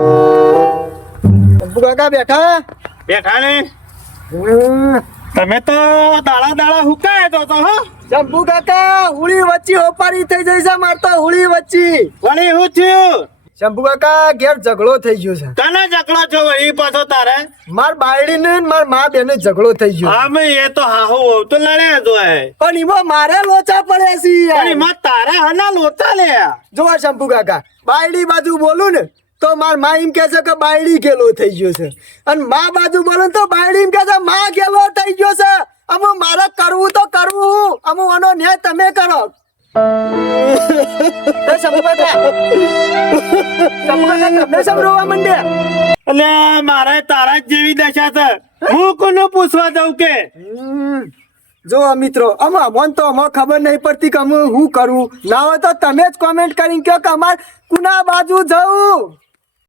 શંભુ કાકા બેઠા ને તમે તો દાડા હુકાય તો હો. શંભુ કાકા હુળી વચ્ચી હોપારી થઈ જઈ છે માર તો હુળી વચ્ચી. વળી હું થયું? શંભુ કાકા ઘેર ઝઘડો થઈ ગયો છે. કને ઝઘડો છો વળી પાછો તારે? માર બાયડી ને માર મા બેને ઝઘડો થઈ ગયો. હા ભાઈ એ તો હાહુ હોવ તો લડ્યા જ હોય. પણ એમાં મારે લોચા પડે છે યાર. પણ એમાં તારે હના લોચા લે. જોવા શંભુ કાકા બાયડી બાજુ બોલું ને તો માર મા એમ કહે છે કે બાયડી ગેલો થઈ ગયો છે, અને મા બાજુ બોલું તો બાયડી એમ કહે છે મા ગેલો થઈ ગયો છે. અમુ મારે કરવું તો કરવું, અમુ આનો ન્યાય તમે કરો. શંભુ કાકા તમને સંભળવા માંડ્યા. એટલે મારે તારા જ જેવી દશા છે. હું કોનું પૂછવા દઉં કે? જો મિત્રો અમન તો અમને ખબર નહીં પડતી કે અમે શું કરવું. ના હોય તો તમે જ કોમેન્ટ કરીને કહો કે અમારે કુના બાજુ જવું.